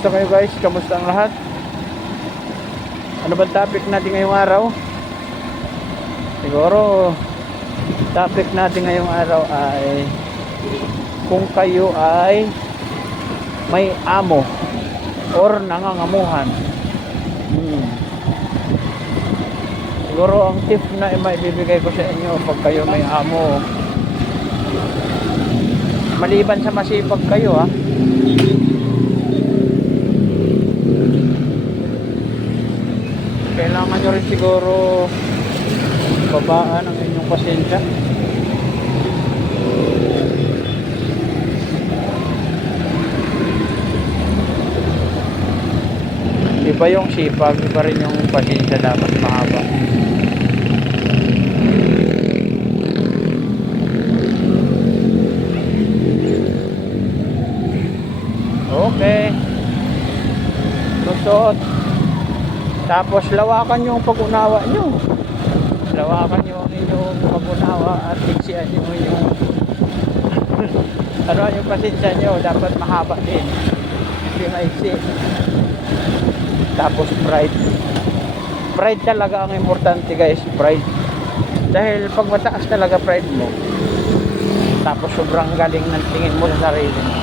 Kamusta kayo guys? Kamusta ang lahat? Ano bang topic natin ngayong araw? Siguro topic natin ngayong araw ay kung kayo ay may amo or nangangamuhan. Siguro ang tip na maibibigay ko sa inyo pag kayo may amo, maliban sa masipag kayo kailangan nyo rin siguro babaan ang inyong pasensya. Iba yung sipag, iba rin yung pasensya, dapat mahaba. Okay, susot. Tapos lawakan yung pag-unawa nyo. Lawakan nyo ang inyong pag-unawa at tiksian nyo yung ano yung pasensya nyo. Dapat mahaba din, hindi maiksi. Tapos pride. Pride talaga ang importante guys, pride. Dahil pag mataas talaga pride mo, tapos sobrang galing ng tingin mo sa sarili mo.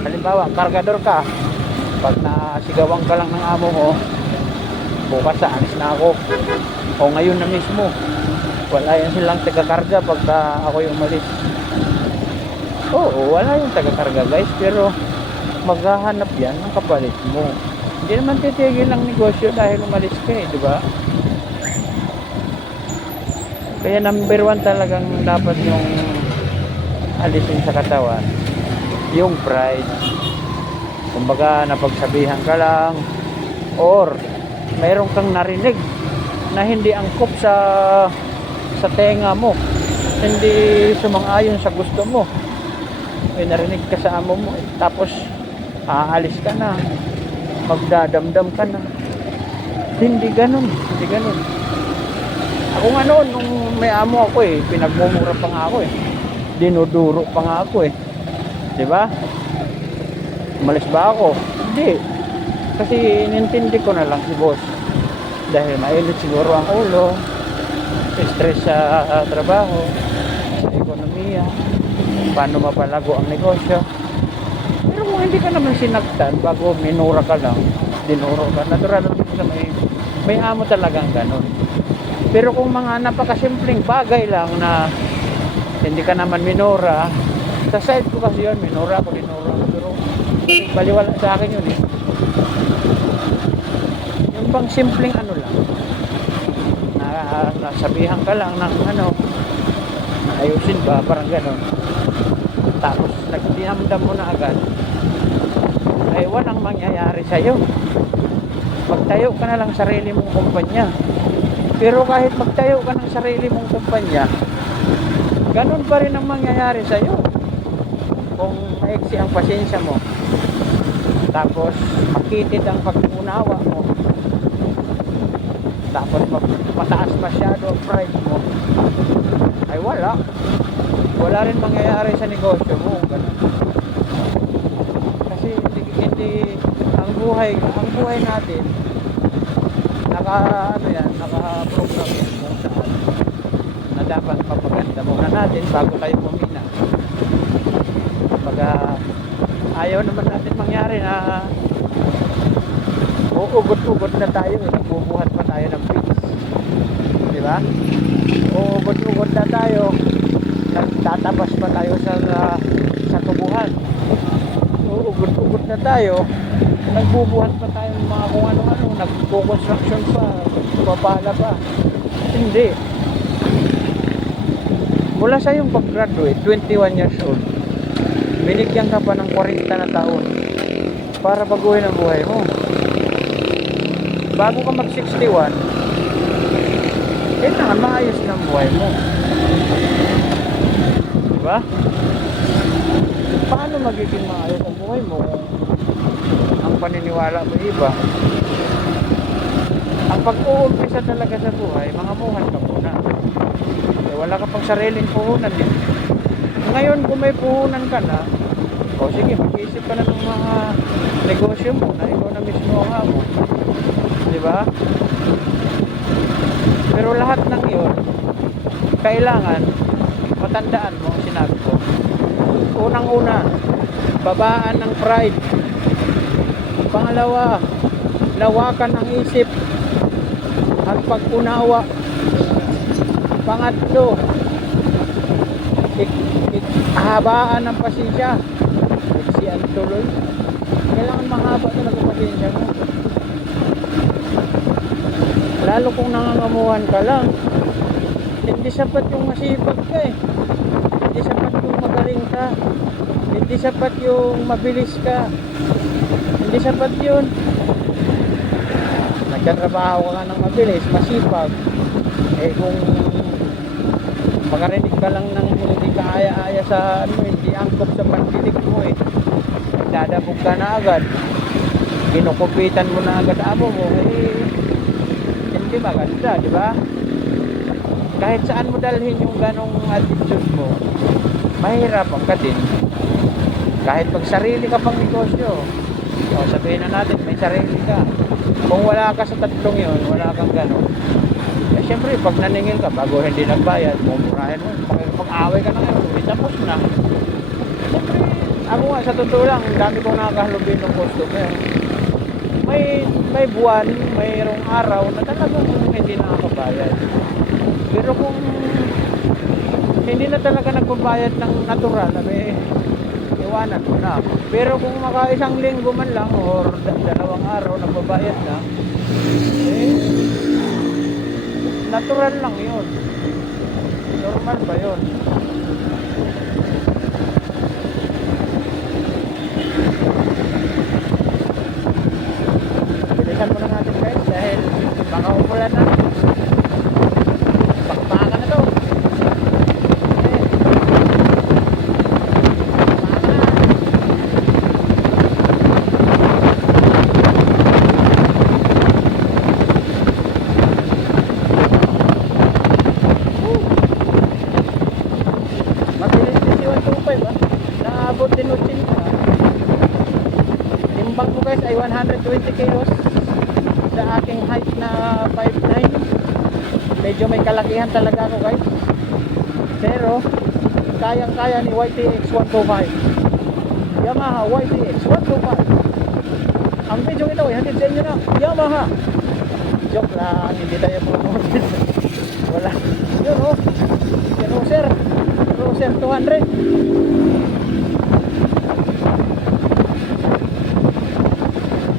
Halimbawa, kargador ka, pag nasigawan ka lang ng amo mo, bukas alis na ako, o ngayon na mismo, wala yan silang taga-karga pagka ako yung umalis. Oo, wala yung taga-karga guys, pero maghahanap yan ng kapalit mo. Hindi naman titigil ng negosyo dahil umalis ka di ba? Kaya number 1 talagang dapat yung alisin sa katawan, yung pride. Kumbaga napagsabihan ka lang or mayroon kang narinig na hindi angkop sa tenga mo, hindi sumang-ayon sa gusto mo, may narinig ka sa amo mo, tapos aalis ka na, magdadamdam ka na. Hindi ganun. Ako nga noon nung may amo ako pinagmumura pa nga ako dinuduro pa nga ako di ba? Umalis ba ako? Hindi, kasi inintindi ko na lang si boss dahil mainit siguro ang ulo, stress sa trabaho, sa ekonomiya, paano mapalago ang negosyo. Pero kung hindi ka naman sinaktan bago minura ka lang, dinuro ka, natural lang sa may amo talagang ganun. Pero kung mga napakasimpleng bagay lang na hindi ka naman minura, sa side ko kasi yun, minura ako, dinura ako, pero baliwala sa akin yun yung bang simpleng ano lang, nasabihan ka lang ng ayusin ba, parang gano'n, tapos nagdinamdam mo na agad, ay walang mangyayari sa'yo. Magtayo ka na lang sarili mong kumpanya. Pero kahit magtayo ka ng sarili mong kumpanya, ganun pa rin ang mangyayari sa'yo kung maiksi ang pasensya mo, tapos makitid ang pag-unawa mo, tapos mataas masyado ang pride mo, ay wala rin mangyayari sa negosyo mo. Ganun. Kasi hindi ang buhay natin naka-program kung saan na dapat papaganda muna natin bago tayo pumina. Ayaw naman natin mangyari na uugot-ugot na tayo, nagbubuhat pa tayo ng pigs, di ba? Uugot-ugot na tayo, nagtatabas pa tayo sa tubuhan. Uugot-ugot na tayo, nagbubuhat pa tayo ng mga kung ano-ano, nagpo-construction pa, papala pa. Hindi. Mula sa yung pag-graduate, 21 years old, binigyan ka pa ng 40 na taon para baguhin ang buhay mo. Bago ka mag-61, kailangan maayos ng buhay mo. Diba? Paano magiging maayos ang buhay mo kung ang paniniwala mo iba? Ang pag-uumpisa talaga sa buhay, mangamuhan ka muna. Wala ka pang sariling puhunan din. Ngayon kung may puhunan ka na, O sige, mag-iisip ka na ng mga negosyo mo na ikaw na mismo ang amo. Di ba? Pero lahat ng yun, kailangan matandaan mo ang sinabi ko. Unang-una, babaan ng pride. Pangalawa, lawakan ang isip at pag-unawa. Pangatlo, habaan ng pasensya. Iksian tuloy. Kailangan mahaba talaga pasensya mo. Lalo kung nangangamuhan ka lang, hindi sapat yung masipag ka eh. Hindi sapat yung magaling ka. Hindi sapat yung mabilis ka. Hindi sapat yun. Nagtatrabaho ka ng mabilis, masipag. Eh kung makarinig ka lang ng hindi ka aya-aya sa ano, hindi angkop sa pandinig mo eh. Dadabog ka na agad. Kinukupitan mo na agad amo mo. Eh, hindi maganda, di ba? Kahit saan mo dalhin yung ganong attitude mo, mahirapan ka din. Kahit pag sarili ka pang negosyo, o sabihin na natin may sarili ka, kung wala ka sa tatlong yun, wala kang ganon, eh syempre pag naningil ka bago hindi nagbayad, mumurahin mo, pag-away ka na ngayon, tapos na. Syempre ako nga sa totoo lang, dami kong nakakahalubin ng customer. May buwan, mayroong araw na talagang hindi nakakabayad. Pero kung hindi na talaga nagbabayad ng natural, iwanan mo na. Pero kung maka isang linggo man lang or dalawang araw nagbabayad na, eh, natural lang yun. Normal ba yun? Bilisan mo na natin guys dahil baka umulan na. Bakbakan na to. Mabilis din si 125 ah. Naabot din 80 na. Timbang ko guys ay 120 kilos sa aking height na 5'9". Medyo may kalakihan talaga ako guys. Pero kayang kaya ni YTX 125. Yamaha YTX 125. Ang video ito ay hatid sa inyo na Yamaha. Joke lang, hindi tayo promoted. Wala. Yun oh. Cruiser 200.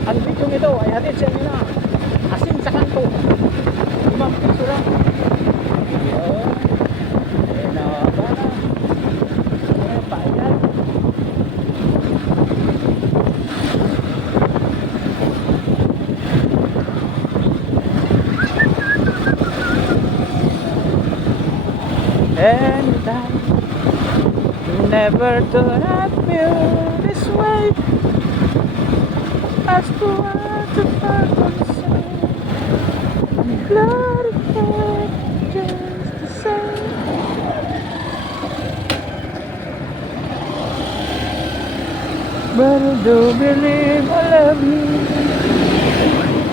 Ang video ito ay hatid sa inyo na asin sa kanto. 5 piso lang. Yun. Eh, nawaba na. Eh, payan. And I never thought I'd feel this way. As to what the fuck I'm saying, I'm glad it felt just the same. But I do believe I love you,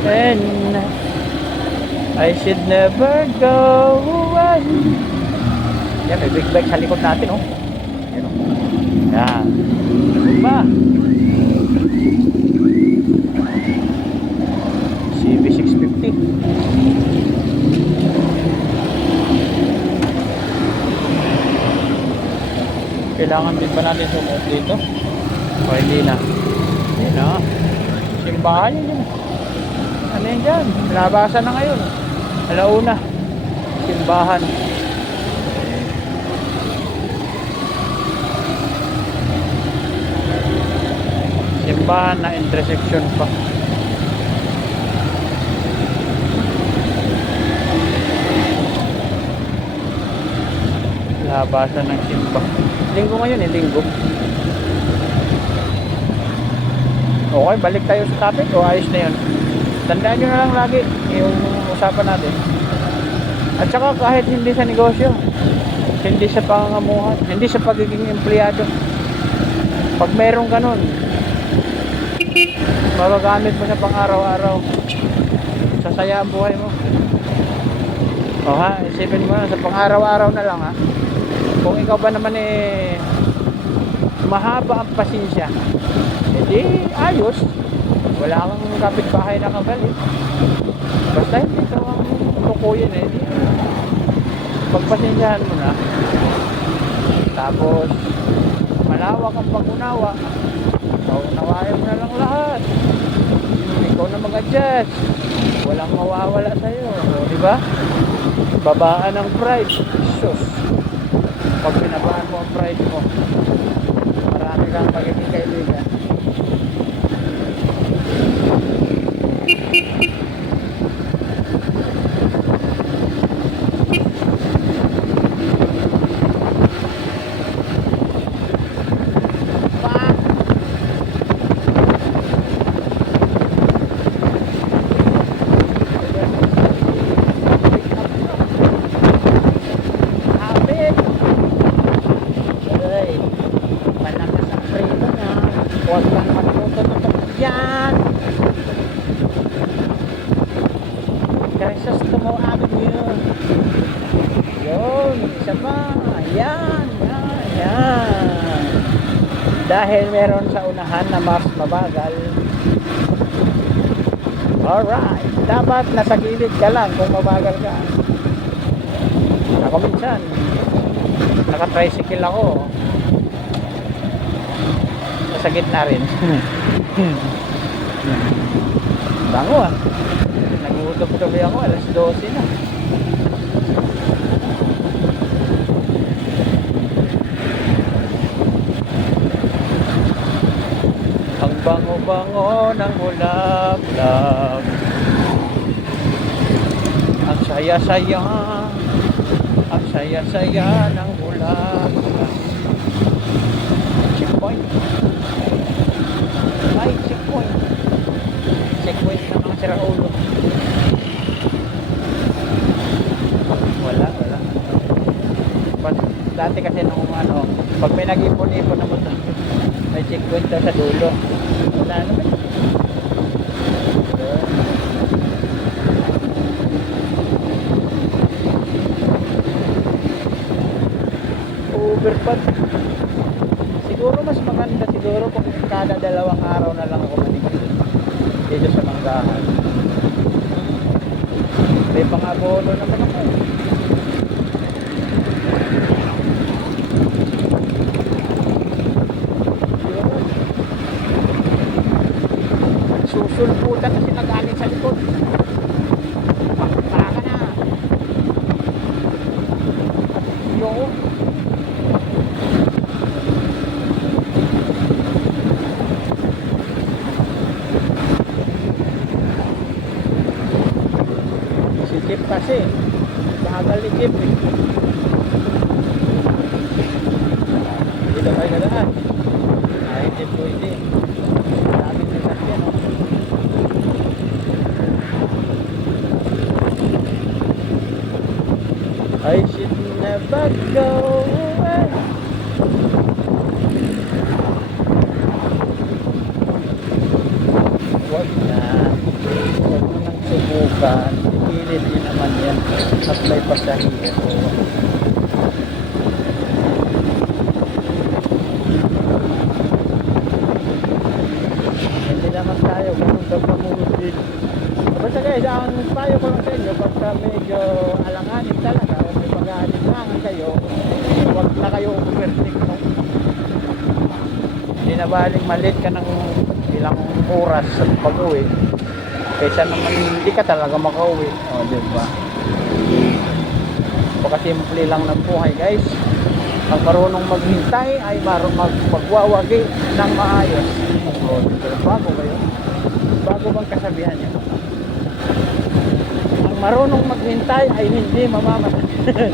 and I should never go away. Yan, may big bike sa likod natin, oh. Yan, oh. Yan. Diba? CB650. Kailangan din ba natin sumuot dito? O hindi na? Hindi na. Simbahan yun yun. Ano yun dyan? Labasan na ngayon. Alauna. Simbahan. Simbahan na intersection pa. Labasan ng simba. Linggo ngayon eh, linggo. Okay, balik tayo sa topic o ayos na yun. Tandaan nyo na lang lagi yung usapan natin. At saka kahit hindi sa negosyo, hindi sa pangangamuhan, hindi sa pagiging empleyado, Pag meron ka nun, magagamit mo sa pang-araw-araw. Sasaya ang buhay mo. O ha, isipin mo na sa pang-araw-araw na lang ha. Kung ikaw ba naman mahaba ang pasensya, edi ayos. Wala kang kapitbahay na kabalik. Basta hindi ito ang tukuyin edi pagpasensyahan mo na. Tapos malawak ang pag-unawa. Unawain mo na lang lahat. Ikaw na mag-adjust. Walang mawawala sa'yo. O, diba? Babaan ang pride. Sus. Pag pinabaan mo ang pride mo, marami kang magiging kaibigan. Huwag kang magtututok dyan. Crisostomo Avenue. Yun, isa pa. Yan. Dahil meron sa unahan na mas mabagal. Alright. Dapat nasa gilid ka lang kung mabagal ka. Ako minsan, naka-tricycle ako. Sa gitna rin. Bango ah. Nag-uutog-tuloy ako, alas 12 na. Ang bango-bango ng bulaklak, ang saya-saya, ang saya-saya ng bulaklak. Checkpoint. Ay, checkpoint. Checkpoint ng mga siraulo. Wala. Dati kasi nung pag may nag-ipon-ipon na motor, may checkpoint daw sa dulo. Wala naman. Overpass. Siguro mas maganda kung kada dalawang araw na lang ako manigil dito sa Manggahan. May pang-abono naman ako. Susulputan kasi nagaling sa likod. Baka na. Yun. Jeep kasi bagal ni jeep eh. Dito kayo nadaan. Ay hindi pwede. Daming sasakyan oh. I should never go away. Huwag mo nang subukan. Pilit din naman yan at may pasahero. Hindi naman tayo ganun pagpamulot din. Basta guys, ang payo ko lang sa inyo, basta medyo alanganin talaga o may pag-aalinlangan kayo, huwag na kayo overtake no? Hindi na baling malit ka ng ilang oras sa pag-uwi kaysa naman hindi ka talaga makauwi. O, diba? Pagkasimple lang ng buhay guys. Ang marunong maghintay ay magwawagi ng maayos. O, bago kayo? Bago bang kasabihan nyo? Ang marunong maghintay ay hindi mamamatay.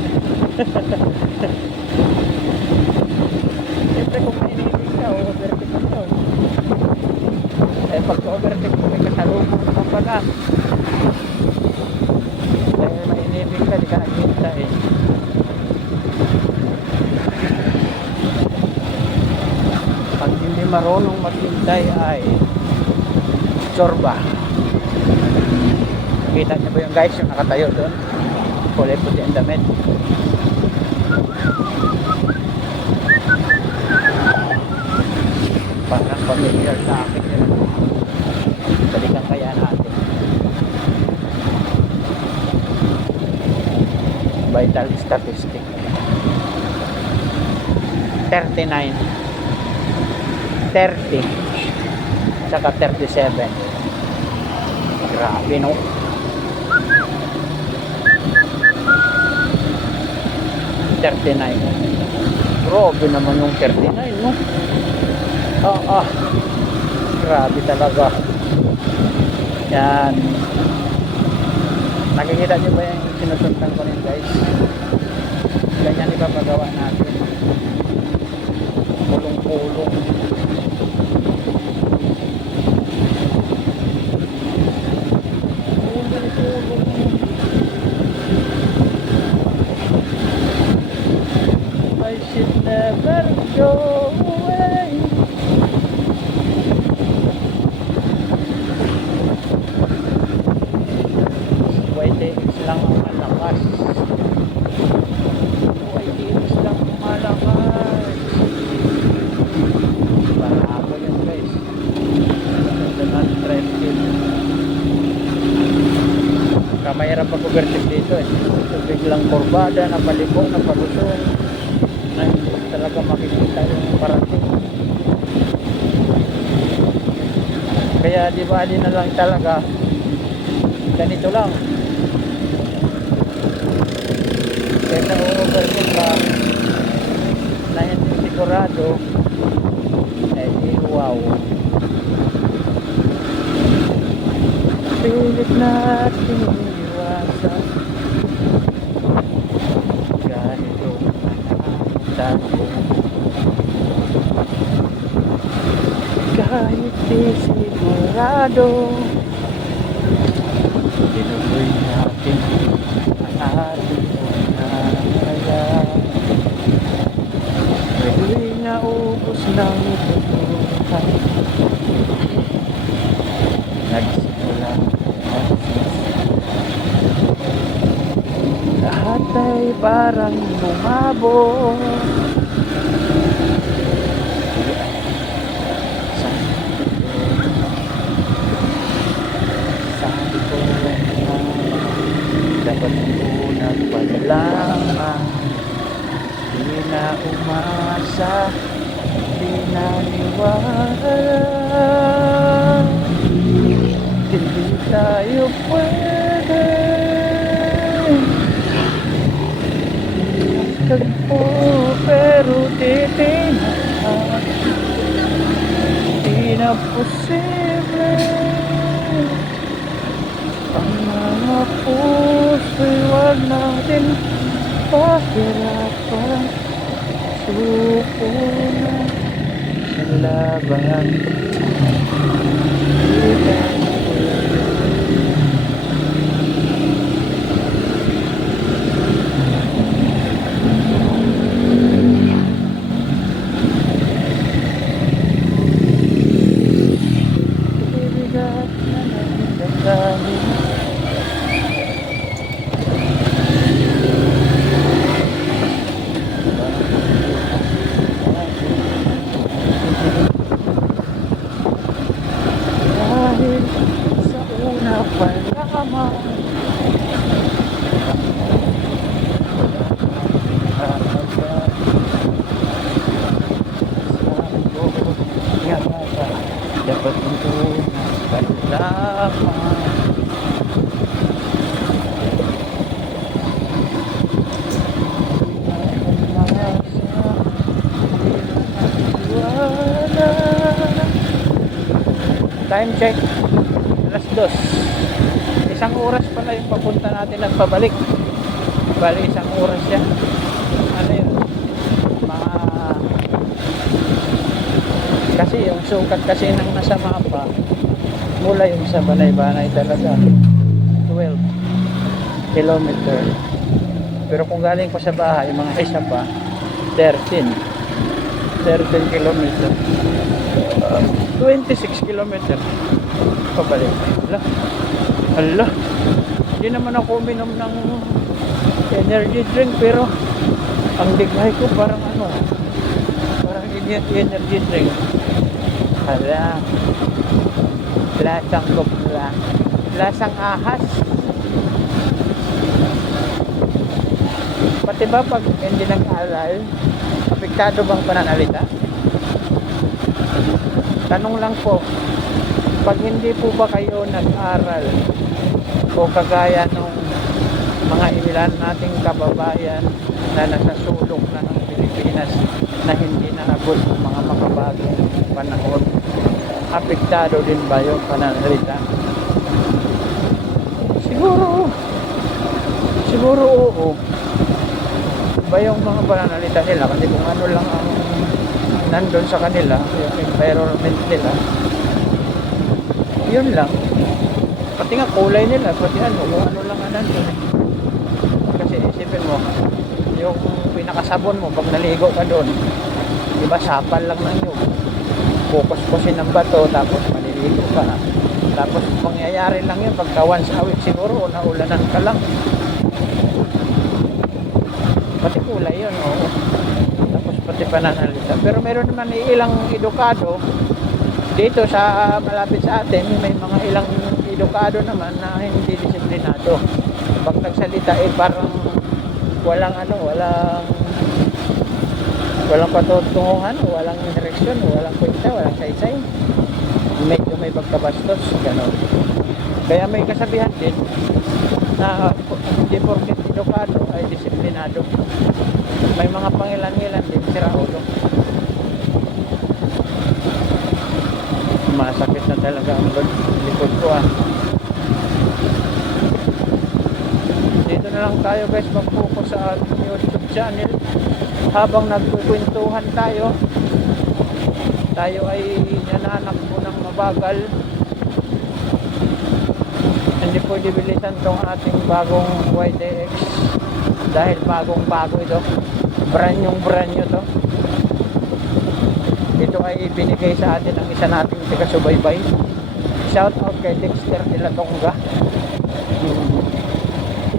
Siyempre kung mainibig ka o overtake ka pag overtake mo may kasalubong naman pala dahil mainibig ka di ka naghintay pag hindi marunong maghintay ay Sorba. Kita niyo ba yung guys yung nakatayo doon? Kulay puti ang damit. Parang familiar sa akin yun. Balikan kaya natin. Vital statistic 39 30 saka 37. Grabe, no? Grabe naman yung 39, no? Grabe talaga. Yan. Nakikita nyo ba yung sinusundan ko rin, guys? Ganyan ipapagawa natin. Pulong-pulong. I should never go away. YTX lang ang malakas. YTX lang ang malakas. Para ako yun, guys. Ito na trending. Kamayarap pag-overtake dito eh. So biglang kurbada, napalikong, napalusong. Na hindi talaga makikita yung parating. Kaya di ba na lang talaga ganito lang. Kaya na-overtake ka na hindi sigurado eh di wow. Pilit natin iwasan ganito tayo kahit di sigurado tinuloy natin ang ating unaya pwede na ubos ng buhay nagsimula lahat ay parang lumabo sabi ko na dapat unang padalaman di na umasa di na niwala hindi tayo pwede tagpo pero titingnan di na posible ang mga puso'y wag natin pahirapan suko na sa laban di tayo dahil sa una pa lamang dapat untuk bersama time check alas 2 isang oras pala yung papunta natin at pabalik bali isang oras yan ano yun mga kasi yung sukat kasi nang nasa mapa mula yung sa Banay-Banay talaga 12 kilometer pero kung galing pa sa bahay mga isa pa 13 13 kilometer. 26 kilometer. Pabalik. Hala. Hala. Hindi naman ako uminom ng energy drink pero ang dighay ko parang ano, parang energy drink. Hala. Lasang gopla. Lasang ahas. Pati ba pag hindi nag-aaral, apektado bang pananalita? Tanong lang po, pag hindi po ba kayo nag-aral o kagaya nung mga ilan nating kababayan na nasa sulok na ng Pilipinas na hindi naabot ng mga makabagong panahon, apektado din ba yung pananalita? Siguro oo. Ba yung mga pananalita nila kasi kung ano lang ang nandun sa kanila, yung environment nila, yun lang. Pati nga kulay nila, pati ano, kung ano lang ang nandun. Kasi isipin mo, yung pinakasabon mo pag naligo ka doon, di ba sapal lang ng nyug, kukuskusin ng bato tapos maliligo ka, tapos mangyayari lang yun pagka once a week siguro o naulanan ka lang, pati kulay yun, oo. Tapos pati pananalita. Pero meron naman ilang edukado dito sa malapit sa atin, may mga ilang edukado naman na hindi disiplinado. Pag nagsalita parang walang ano, walang patutunguhan, walang direksyon, walang kwenta, walang saysay. Medyo may pagkabastos, gano'n. Kaya may kasabihan din na hindi porket edukado ay disiplinado. May mga pangilan-ngilan din sira ulo. Masakit na talaga ang likod ko Dito na lang tayo guys, mag-focus sa ating YouTube channel. Habang nagkukwentuhan tayo ay nananakbo ng mabagal. Hindi pwede bilisan tong ating bagong YDX dahil bagong-bago ito, brand new to. Ito ay ibinigay sa atin ng isa nating taga-subaybay. Shout out kay Dexter de la Tonga.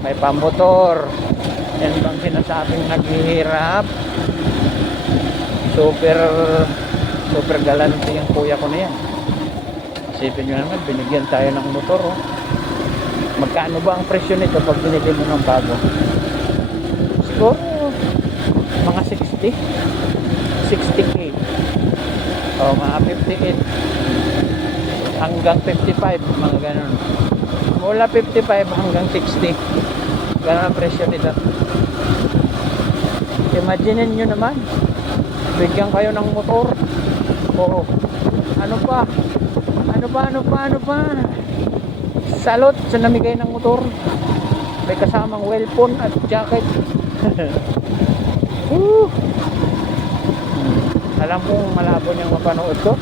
May pamotor, yan bang sinasabing naghihirap. Super galante yung kuya ko na yan. Isipin nyo naman, binigyan tayo ng motor Magkano ba ang presyo nito pag binili mo ng bago? Siguro mga 60k o mga 58 hanggang 55, mga ganun. Mula 55 hanggang 60, ganun ang presyo nito. Imagine nyo naman, bigyan kayo ng motor o ano pa salot sa namigay ng motor, may kasamang wellphone at jacket. Alam kong malabo niyang mapanood ko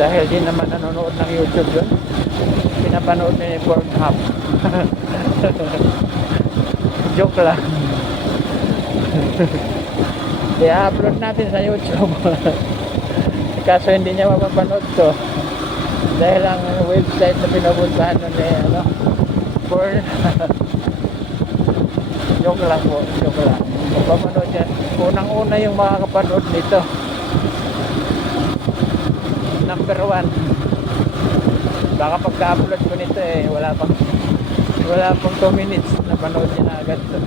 dahil din naman nanonood ng YouTube yun. Pinapanood niya yung Pornhub. Joke lang. I-upload natin sa YouTube. Kaso hindi niya mapapanood to dahil ang website na pinapuntahan nun porn. Joke lang po, joke lang. Mapapanood yan, unang-una yung makakapanood nito, number 1. Baka pagka-upload ko nito wala pang 2 minutes na panood niya na agad to.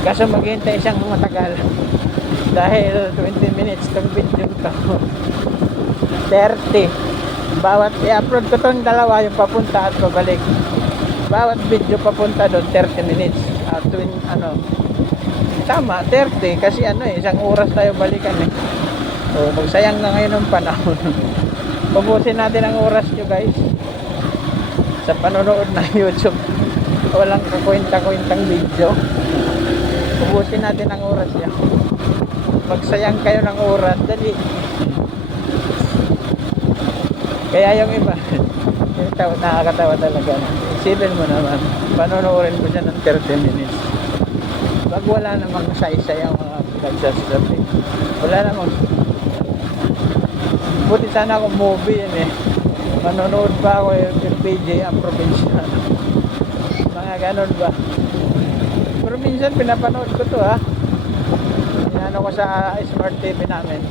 Kaso maghihintay siyang matagal dahil 20 minutes tong video to. 30 bawat i-upload ko tong dalawa, yung papunta at pabalik, bawat video papunta doon 30 minutes at tama 30 kasi isang oras tayo balikan magsayang na ngayon ng panahon. Ubusin natin ang oras nyo guys sa panonood ng YouTube, walang kakwenta-kwentang video. Ubusin natin ang oras nyo, magsayang kayo ng oras, dali. Kaya yung iba nakakatawa talaga. Isipin mo naman, panonoorin mo siya ng 30 minutes pag wala namang saysay ang mga nagsasabi. Wala namang, buti sana akong movie yan eh. Manonood pa ako yung PJ ang probinsya. Mga ganon ba? Pero minsan pinapanood ko to ha. Inano ko sa smart TV namin.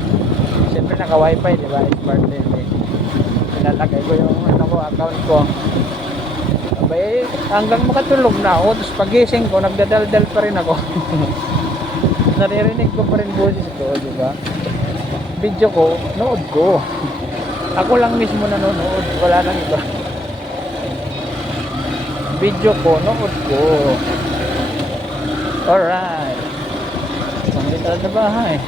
Siyempre naka wifi di ba? Smart TV. Pinalagay ko yung ano ko, account ko. Abay, hanggang makatulog na ako. Tapos pagising ko, nagdadaldal pa rin ako. Naririnig ko pa rin boses ko, di ba? Video ko, nood ko. Ako lang mismo nanonood, wala nang iba. Video ko, nood ko. Alright. Pangita sa bahay.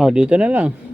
Oh, dito na lang.